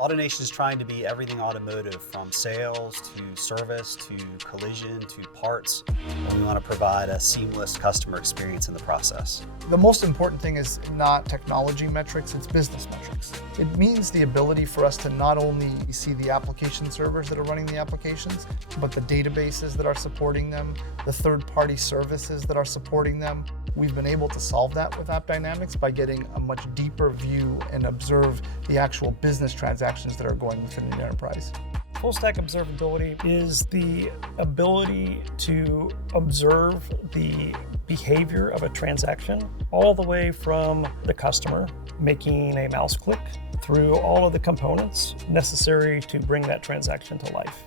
AutoNation is trying to be everything automotive, from sales to service to collision to parts, and we want to provide a seamless customer experience in the process. The most important thing is not technology metrics, it's business metrics. It means the ability for us to not only see the application servers that are running the applications, but the databases that are supporting them, the third-party services that are supporting them. We've been able to solve that with AppDynamics by getting a much deeper view and observe the actual business transactions that are going within an enterprise. Full stack observability is the ability to observe the behavior of a transaction all the way from the customer making a mouse click through all of the components necessary to bring that transaction to life.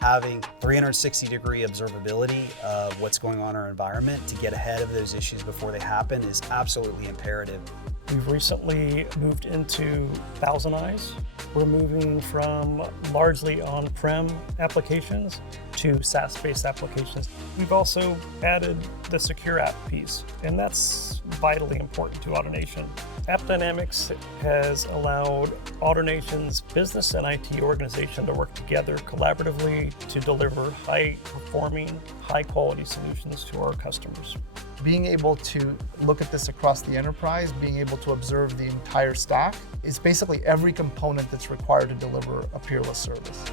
Having 360-degree observability of what's going on in our environment to get ahead of those issues before they happen is absolutely imperative. We've recently moved into ThousandEyes. We're moving from largely on-prem applications to SaaS-based applications. We've also added the secure app piece, and that's vitally important to AutoNation. AppDynamics has allowed AutoNation's business and IT organization to work together collaboratively to deliver high-performing, high-quality solutions to our customers. Being able to look at this across the enterprise, being able to observe the entire stack, is basically every component that's required to deliver a peerless service.